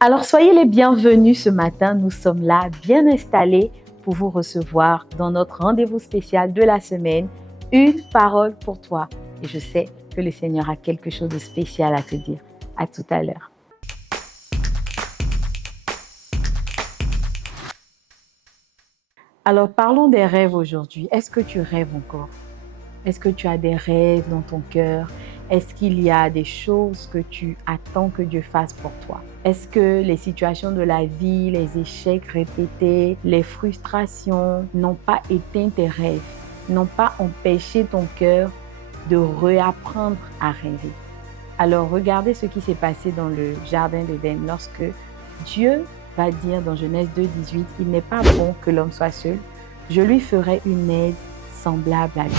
Alors soyez les bienvenus ce matin, nous sommes là, bien installés pour vous recevoir dans notre rendez-vous spécial de la semaine, une parole pour toi. Et je sais que le Seigneur a quelque chose de spécial à te dire. À tout à l'heure. Alors parlons des rêves aujourd'hui. Est-ce que tu rêves encore? Est-ce que tu as des rêves dans ton cœur? Est-ce qu'il y a des choses que tu attends que Dieu fasse pour toi? Est-ce que les situations de la vie, les échecs répétés, les frustrations n'ont pas éteint tes rêves, n'ont pas empêché ton cœur de réapprendre à rêver? Alors regardez ce qui s'est passé dans le jardin d'Éden lorsque Dieu va dire dans Genèse 2,18, « Il n'est pas bon que l'homme soit seul, je lui ferai une aide semblable à lui. »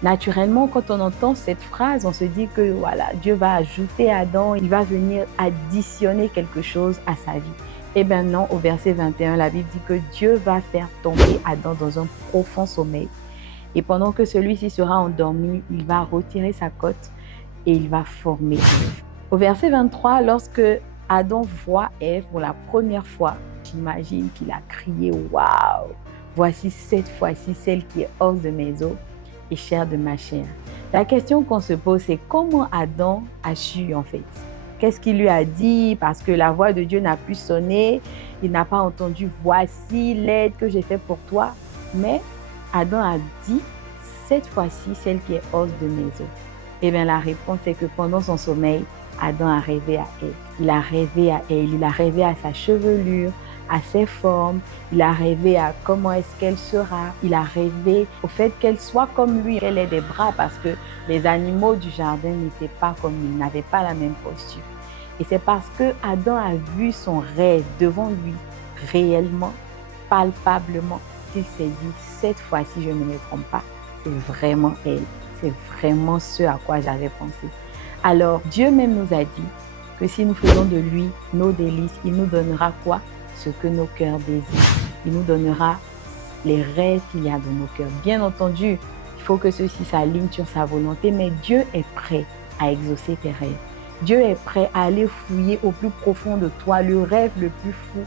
Naturellement, quand on entend cette phrase, on se dit que voilà, Dieu va ajouter à Adam, il va venir additionner quelque chose à sa vie. Eh bien non, au verset 21, la Bible dit que Dieu va faire tomber Adam dans un profond sommeil. Et pendant que celui-ci sera endormi, il va retirer sa côte et il va former Ève. Au verset 23, lorsque Adam voit Ève pour la première fois, j'imagine qu'il a crié « Waouh! Voici cette fois-ci celle qui est os de mes os et chair de ma chair. » La question qu'on se pose, c'est comment Adam a su en fait? Qu'est-ce qu'il lui a dit? Parce que la voix de Dieu n'a plus sonné, il n'a pas entendu « Voici l'aide que j'ai fait pour toi ». Mais Adam a dit « Cette fois-ci, celle qui est os de mes os ». Eh bien, la réponse est que pendant son sommeil, Adam a rêvé à Ève. Il a rêvé à elle, il a rêvé à sa chevelure, à ses formes, il a rêvé à comment est-ce qu'elle sera, il a rêvé au fait qu'elle soit comme lui, qu'elle ait des bras parce que les animaux du jardin n'étaient pas comme lui, n'avaient pas la même posture. Et c'est parce que Adam a vu son rêve devant lui, réellement, palpablement, qu'il s'est dit, cette fois-ci, je ne me trompe pas, c'est vraiment elle, c'est vraiment ce à quoi j'avais pensé. Alors, Dieu même nous a dit que si nous faisons de lui nos délices, il nous donnera quoi? Ce que nos cœurs désirent. Il nous donnera les rêves qu'il y a dans nos cœurs. Bien entendu, il faut que ceci s'aligne sur sa volonté, mais Dieu est prêt à exaucer tes rêves. Dieu est prêt à aller fouiller au plus profond de toi le rêve le plus fou,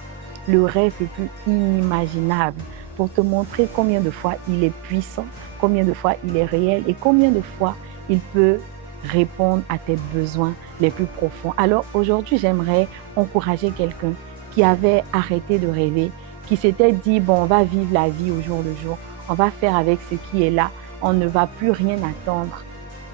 le rêve le plus inimaginable, pour te montrer combien de fois il est puissant, combien de fois il est réel et combien de fois il peut répondre à tes besoins les plus profonds. Alors aujourd'hui, j'aimerais encourager quelqu'un qui avait arrêté de rêver, qui s'était dit, bon, on va vivre la vie au jour le jour, on va faire avec ce qui est là, on ne va plus rien attendre.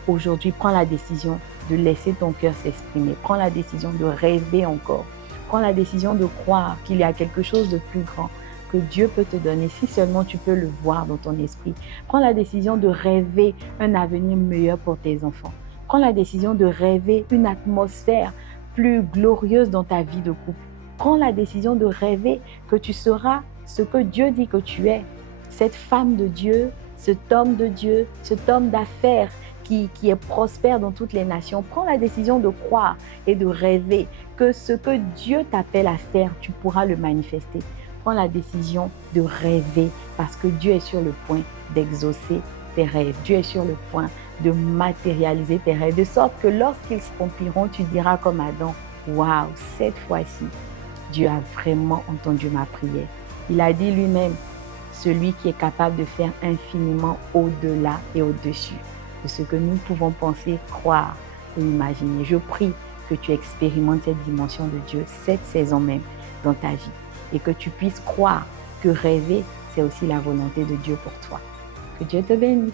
Aujourd'hui, prends la décision de laisser ton cœur s'exprimer, prends la décision de rêver encore, prends la décision de croire qu'il y a quelque chose de plus grand que Dieu peut te donner, si seulement tu peux le voir dans ton esprit. Prends la décision de rêver un avenir meilleur pour tes enfants. Prends la décision de rêver une atmosphère plus glorieuse dans ta vie de couple. Prends la décision de rêver que tu seras ce que Dieu dit que tu es. Cette femme de Dieu, cet homme de Dieu, cet homme d'affaires qui est prospère dans toutes les nations. Prends la décision de croire et de rêver que ce que Dieu t'appelle à faire, tu pourras le manifester. Prends la décision de rêver parce que Dieu est sur le point d'exaucer tes rêves. Dieu est sur le point de matérialiser tes rêves, de sorte que lorsqu'ils s'accompliront, tu diras comme Adam, « Waouh, cette fois-ci, Dieu a vraiment entendu ma prière. » Il a dit lui-même, celui qui est capable de faire infiniment au-delà et au-dessus de ce que nous pouvons penser, croire ou imaginer. Je prie que tu expérimentes cette dimension de Dieu, cette saison même dans ta vie, et que tu puisses croire que rêver, c'est aussi la volonté de Dieu pour toi. Que Dieu te bénisse.